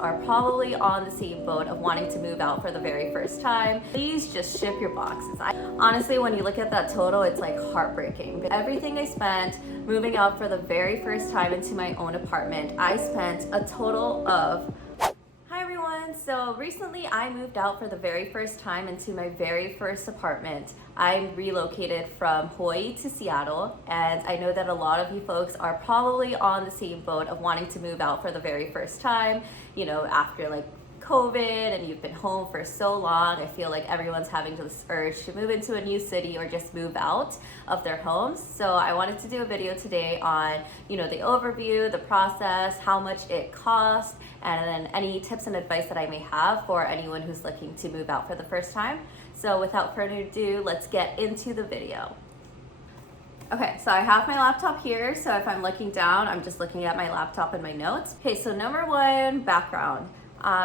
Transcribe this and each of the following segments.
are probably on the same boat of wanting to move out for the very first time. Please just ship your boxes. Honestly, when you look at that total, it's like heartbreaking. Everything I spent moving out for the very first time into my own apartment, I spent a total of... Hi everyone! So recently I moved out for the very first time into my very first apartment. I relocated from Hawaii to Seattle, and I know that a lot of you folks are probably on the same boat of wanting to move out for the very first time, you know, after like COVID and you've been home for so long. I feel like everyone's having this urge to move into a new city or just move out of their homes. So I wanted to do a video today on, you know, the overview, the process, how much it costs, and then any tips and advice that I may have for anyone who's looking to move out for the first time. So without further ado, let's get into the video. Okay, so I have my laptop here. So if I'm looking down, I'm just looking at my laptop and my notes. Okay, so number one, background.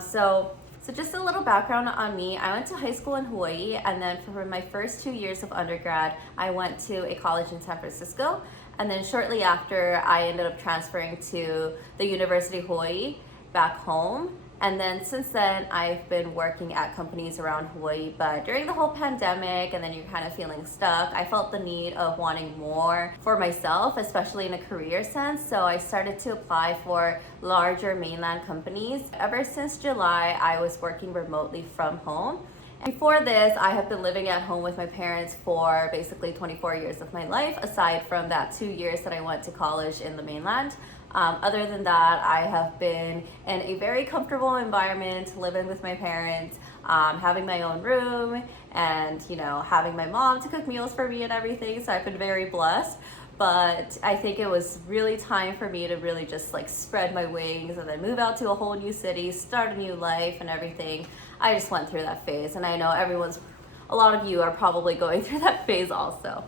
So just a little background on me. I went to high school in Hawaii, and then for my first 2 years of undergrad, I went to a college in San Francisco. And then shortly after, I ended up transferring to the University of Hawaii back home. And then since then, I've been working at companies around Hawaii. But during the whole pandemic, and then you're kind of feeling stuck, I felt the need of wanting more for myself, especially in a career sense. So I started to apply for larger mainland companies. Ever since July, I was working remotely from home. Before this, I have been living at home with my parents for basically 24 years of my life, aside from that 2 years that I went to college in the mainland. Other than that, I have been in a very comfortable environment, living with my parents, having my own room, and, you know, having my mom to cook meals for me and everything. So I've been very blessed. But I think it was really time for me to really just like spread my wings and then move out to a whole new city, start a new life and everything. I just went through that phase, and I know a lot of you are probably going through that phase also.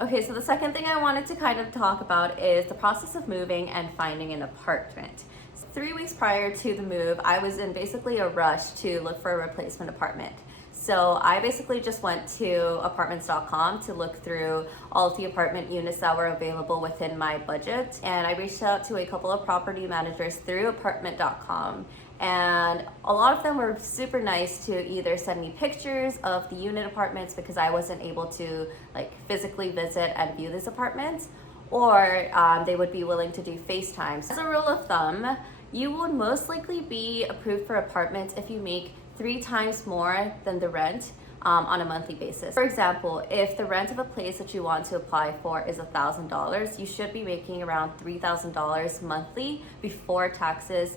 Okay, so the second thing I wanted to kind of talk about is the process of moving and finding an apartment. 3 weeks prior to the move, I was in basically a rush to look for a replacement apartment. So I basically just went to apartments.com to look through all of the apartment units that were available within my budget. And I reached out to a couple of property managers through apartment.com. And a lot of them were super nice to either send me pictures of the unit apartments because I wasn't able to like physically visit and view these apartments, or they would be willing to do FaceTime. As a rule of thumb, you would most likely be approved for apartments if you make 3 times more than the rent on a monthly basis. For example, if the rent of a place that you want to apply for is $1,000, you should be making around $3,000 monthly before taxes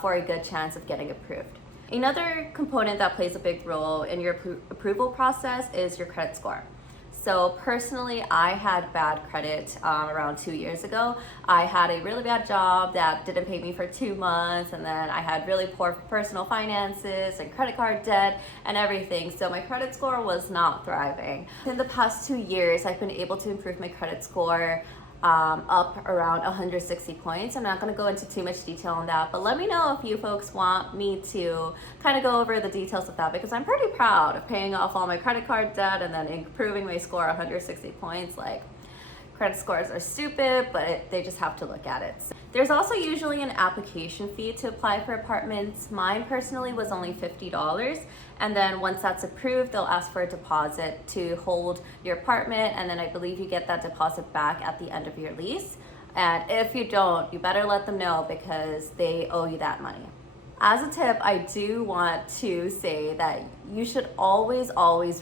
for a good chance of getting approved. Another component that plays a big role in your approval process is your credit score. So personally, I had bad credit around 2 years ago. I had a really bad job that didn't pay me for 2 months, and then I had really poor personal finances and credit card debt and everything. So my credit score was not thriving. In the past 2 years, I've been able to improve my credit score up around 160 points. I'm not going to go into too much detail on that, but let me know if you folks want me to kind of go over the details of that, because I'm pretty proud of paying off all my credit card debt and then improving my score 160 points. Like, credit scores are stupid, but they just have to look at it. There's also usually an application fee to apply for apartments. Mine personally was only $50. And then once that's approved, they'll ask for a deposit to hold your apartment. And then I believe you get that deposit back at the end of your lease. And if you don't, you better let them know because they owe you that money. As a tip, I do want to say that you should always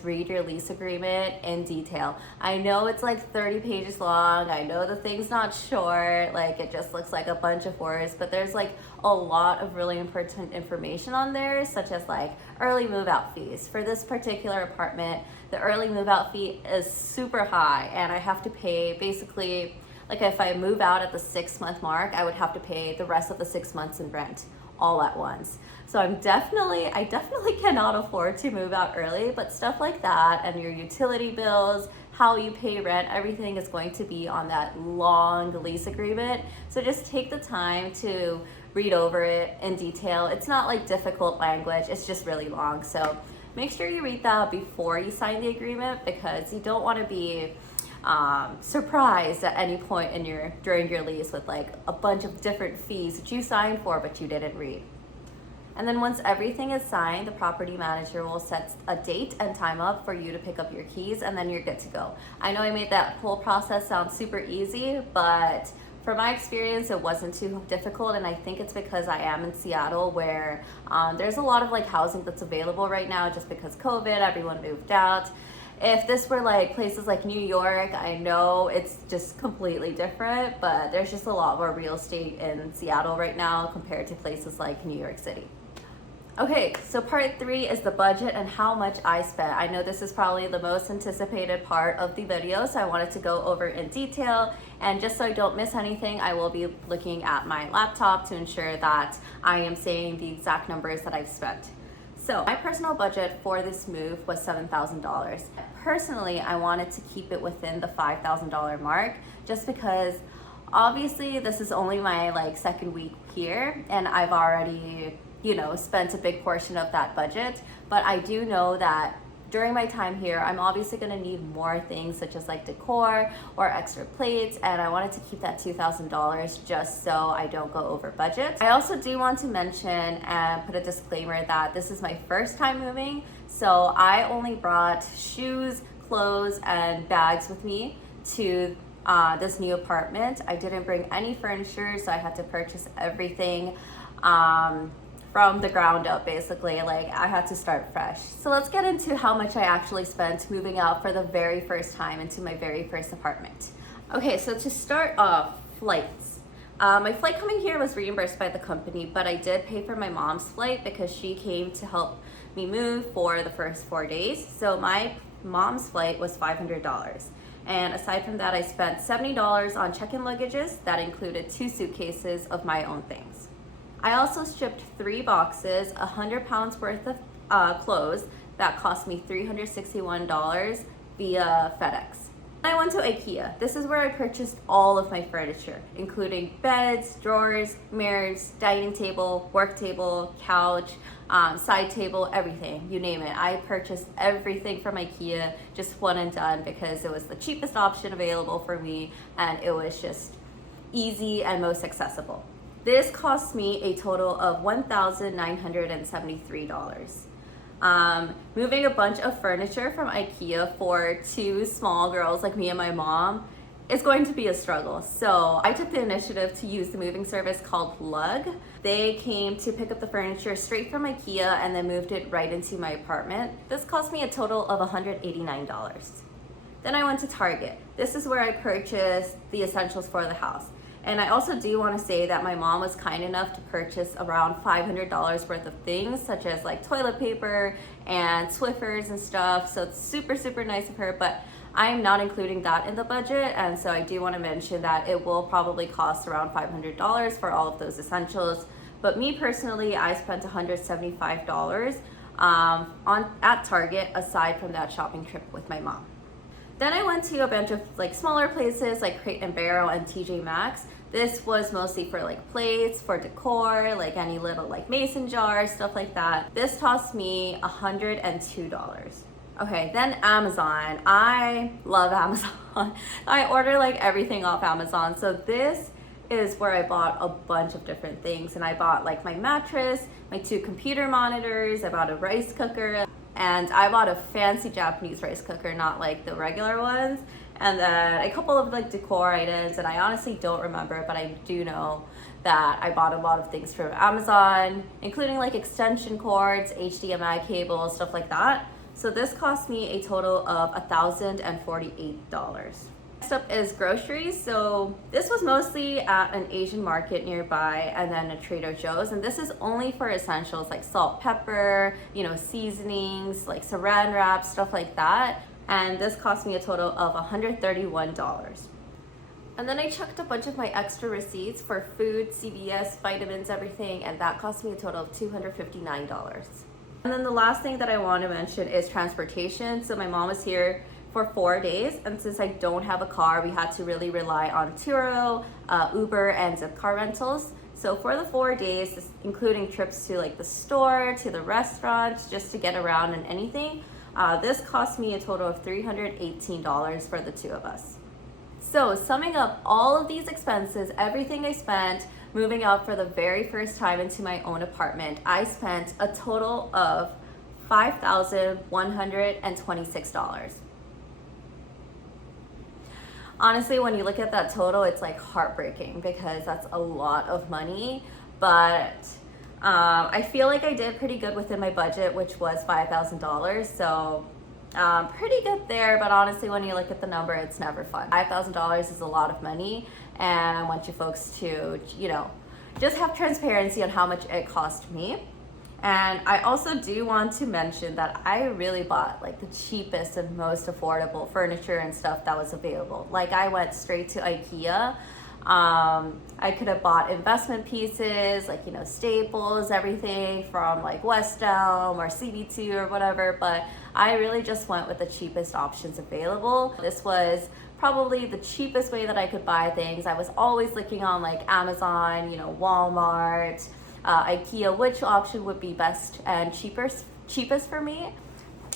read your lease agreement in detail. I know it's like 30 pages long. I know the thing's not short, like it just looks like a bunch of words, but there's like a lot of really important information on there, such as like early move out fees. For this particular apartment, the early move out fee is super high, and I have to pay basically, like if I move out at the 6-month mark, I would have to pay the rest of the 6 months in rent all at once. So I definitely cannot afford to move out early, but stuff like that and your utility bills, how you pay rent, everything is going to be on that long lease agreement. So just take the time to read over it in detail. It's not like difficult language, it's just really long. So make sure you read that before you sign the agreement, because you don't want to be surprised at any point during your lease with like a bunch of different fees that you signed for but you didn't read. And then once everything is signed, the property manager will set a date and time up for you to pick up your keys, and then you're good to go. I know I made that whole process sound super easy, but from my experience, it wasn't too difficult, and I think it's because I am in Seattle, where there's a lot of like housing that's available right now just because COVID, everyone moved out. If this were like places like New York, I know it's just completely different, but there's just a lot more real estate in Seattle right now compared to places like New York City. Okay, so part 3 is the budget and how much I spent. I know this is probably the most anticipated part of the video, so I wanted to go over in detail. And just so I don't miss anything, I will be looking at my laptop to ensure that I am saying the exact numbers that I've spent. So my personal budget for this move was $7,000. Personally, I wanted to keep it within the $5,000 mark just because obviously this is only my like second week here and I've already spent a big portion of that budget. But I do know that during my time here, I'm obviously gonna need more things such as like decor or extra plates, and I wanted to keep that $2,000 just so I don't go over budget. I also do want to mention and put a disclaimer that this is my first time moving, so I only brought shoes, clothes, and bags with me to this new apartment. I didn't bring any furniture, so I had to purchase everything from the ground up, basically. Like, I had to start fresh. So let's get into how much I actually spent moving out for the very first time into my very first apartment. Okay, so to start off, flights. My flight coming here was reimbursed by the company, but I did pay for my mom's flight because she came to help me move for the first 4 days. So my mom's flight was $500. And aside from that, I spent $70 on check-in luggages. That included 2 suitcases of my own things. I also shipped 3 boxes, 100 pounds worth of clothes. That cost me $361 via FedEx. I went to IKEA. This is where I purchased all of my furniture, including beds, drawers, mirrors, dining table, work table, couch, side table, everything, you name it. I purchased everything from IKEA, just one and done, because it was the cheapest option available for me and it was just easy and most accessible. This cost me a total of $1,973. Moving a bunch of furniture from IKEA for 2 small girls like me and my mom is going to be a struggle. So I took the initiative to use the moving service called Lug. They came to pick up the furniture straight from IKEA and then moved it right into my apartment. This cost me a total of $189. Then I went to Target. This is where I purchased the essentials for the house. And I also do want to say that my mom was kind enough to purchase around $500 worth of things, such as like toilet paper and Swiffers and stuff. So it's super, super nice of her, but I am not including that in the budget. And so I do want to mention that it will probably cost around $500 for all of those essentials. But me personally, I spent $175 at Target aside from that shopping trip with my mom. Then I went to a bunch of like smaller places like Crate and Barrel and TJ Maxx. This was mostly for like plates, for decor, like any little like mason jars, stuff like that. This cost me $102. Okay, then Amazon. I love Amazon. I order like everything off Amazon. So this is where I bought a bunch of different things. And I bought like my mattress, my 2 computer monitors, I bought a rice cooker, and I bought a fancy Japanese rice cooker, not like the regular ones. And then a couple of like decor items, and I honestly don't remember, but I do know that I bought a lot of things from Amazon, including like extension cords, HDMI cables, stuff like that. So this cost me a total of $1,048. Next up is groceries. So this was mostly at an Asian market nearby and then a Trader Joe's, and this is only for essentials like salt, pepper, seasonings, like saran wrap, stuff like that. And this cost me a total of $131. And then I checked a bunch of my extra receipts for food, CVS, vitamins, everything, and that cost me a total of $259. And then the last thing that I want to mention is transportation. So my mom was here for 4 days, and since I don't have a car, we had to really rely on Turo, Uber, and Zipcar rentals. So for the 4 days, including trips to like the store, to the restaurant, just to get around and anything, This cost me a total of $318 for the two of us. So summing up all of these expenses, everything I spent moving out for the very first time into my own apartment, I spent a total of $5,126. Honestly, when you look at that total, it's like heartbreaking because that's a lot of money, but I feel like I did pretty good within my budget, which was $5,000. So pretty good there, but honestly, when you look at the number, it's never fun. $5,000 is a lot of money, and I want you folks to, just have transparency on how much it cost me. And I also do want to mention that I really bought like the cheapest and most affordable furniture and stuff that was available. Like I went straight to IKEA. I could have bought investment pieces, like, staples, everything from like West Elm or CB2 or whatever, but I really just went with the cheapest options available. This was probably the cheapest way that I could buy things. I was always looking on like Amazon, Walmart, IKEA, which option would be best and cheapest for me.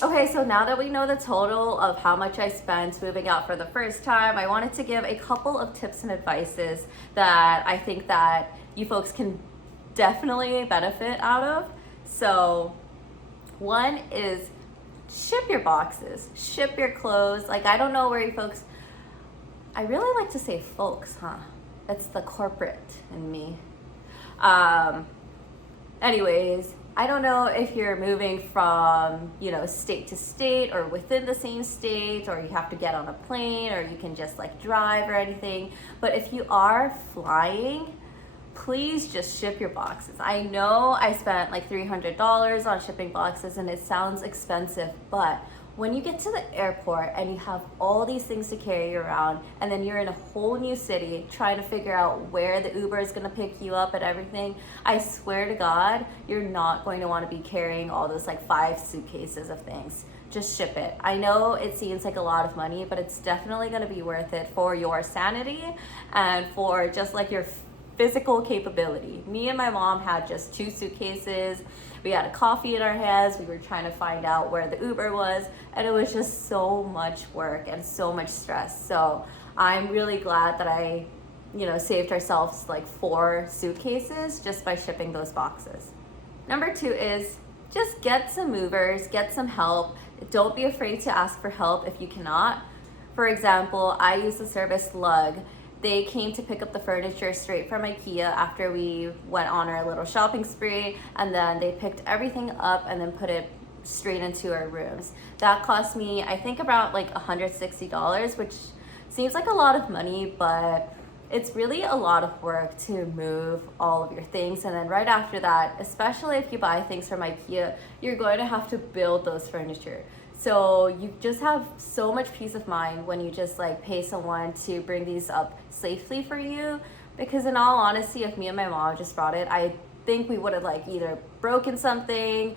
Okay, so now that we know the total of how much I spent moving out for the first time, I wanted to give a couple of tips and advices that I think that you folks can definitely benefit out of. So one is ship your boxes, ship your clothes. Like, I don't know where you folks, I really like to say folks, It's the corporate in me. Anyways, I don't know if you're moving from, state to state or within the same state, or you have to get on a plane, or you can just like drive or anything. But if you are flying, please just ship your boxes. I know I spent like $300 on shipping boxes and it sounds expensive, but when you get to the airport and you have all these things to carry around, and then you're in a whole new city trying to figure out where the Uber is gonna pick you up and everything, I swear to God, you're not going to want to be carrying all those like 5 suitcases of things. Just ship it. I know it seems like a lot of money, but it's definitely gonna be worth it for your sanity and for just like your physical capability. Me and my mom had just 2 suitcases. We had a coffee in our hands. We were trying to find out where the Uber was, and it was just so much work and so much stress. So I'm really glad that I, saved ourselves like 4 suitcases just by shipping those boxes. Number 2 is just get some movers, get some help. Don't be afraid to ask for help if you cannot. For example, I use the service Lug. They came to pick up the furniture straight from IKEA after we went on our little shopping spree, and then they picked everything up and then put it straight into our rooms. That cost me, I think, about like $160, which seems like a lot of money, but it's really a lot of work to move all of your things. And then right after that, especially if you buy things from IKEA, you're going to have to build those furniture. So you just have so much peace of mind when you just like pay someone to bring these up safely for you. Because in all honesty, if me and my mom just brought it, I think we would have like either broken something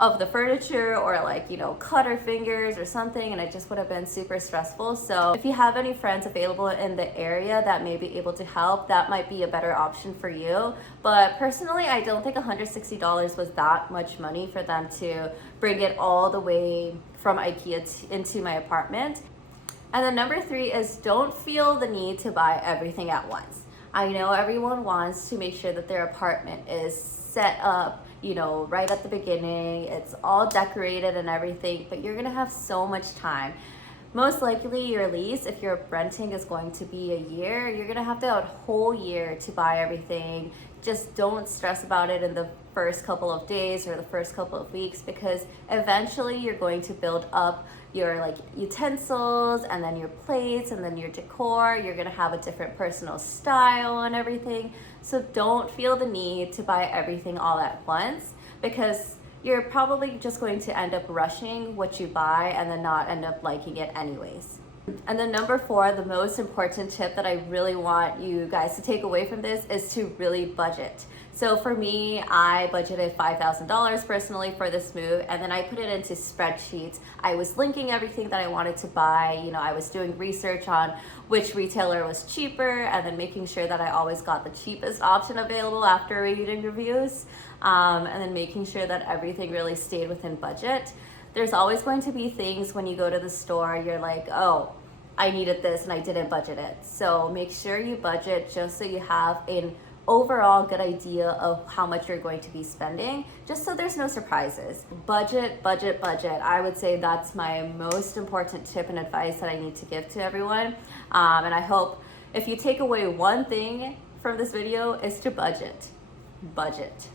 of the furniture or like, cut our fingers or something, and it just would have been super stressful. So if you have any friends available in the area that may be able to help, that might be a better option for you. But personally, I don't think $160 was that much money for them to bring it all the way from IKEA into my apartment. And then number 3 is don't feel the need to buy everything at once. I know everyone wants to make sure that their apartment is set up, right at the beginning, it's all decorated and everything, but you're gonna have so much time. Most likely your lease, if you're renting, is going to be a year. You're gonna have to have a whole year to buy everything. Just don't stress about it in the first couple of days or the first couple of weeks, because eventually you're going to build up your like utensils and then your plates and then your decor. You're gonna have a different personal style and everything. So don't feel the need to buy everything all at once, because you're probably just going to end up rushing what you buy and then not end up liking it anyways. And then number 4, the most important tip that I really want you guys to take away from this is to really budget. So for me, I budgeted $5,000 personally for this move, and then I put it into spreadsheets. I was linking everything that I wanted to buy. I was doing research on which retailer was cheaper, and then making sure that I always got the cheapest option available after reading reviews, and then making sure that everything really stayed within budget. There's always going to be things when you go to the store, you're like, oh, I needed this and I didn't budget it. So make sure you budget just so you have an overall good idea of how much you're going to be spending, just so there's no surprises. Budget, budget, budget. I would say that's my most important tip and advice that I need to give to everyone. And I hope if you take away one thing from this video is to budget. Budget.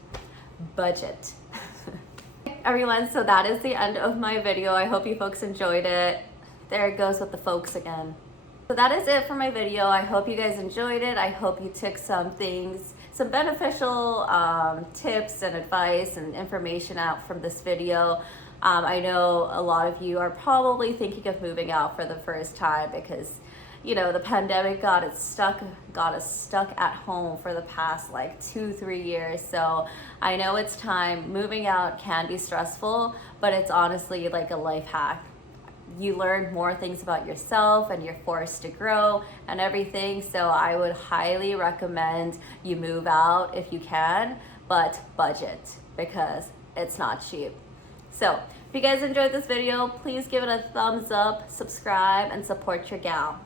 Budget. Everyone, so that is the end of my video. I hope you folks enjoyed it. There it goes with the folks again. So that is it for my video. I hope you guys enjoyed it. I hope you took some things, some beneficial tips and advice and information out from this video. I know a lot of you are probably thinking of moving out for the first time because, you know, the pandemic got us stuck at home for the past like 2-3 years. So I know it's time. Moving out can be stressful, but it's honestly like a life hack. You learn more things about yourself and you're forced to grow and everything. So I would highly recommend you move out if you can, but budget because it's not cheap. So if you guys enjoyed this video, please give it a thumbs up, subscribe, and support your gal.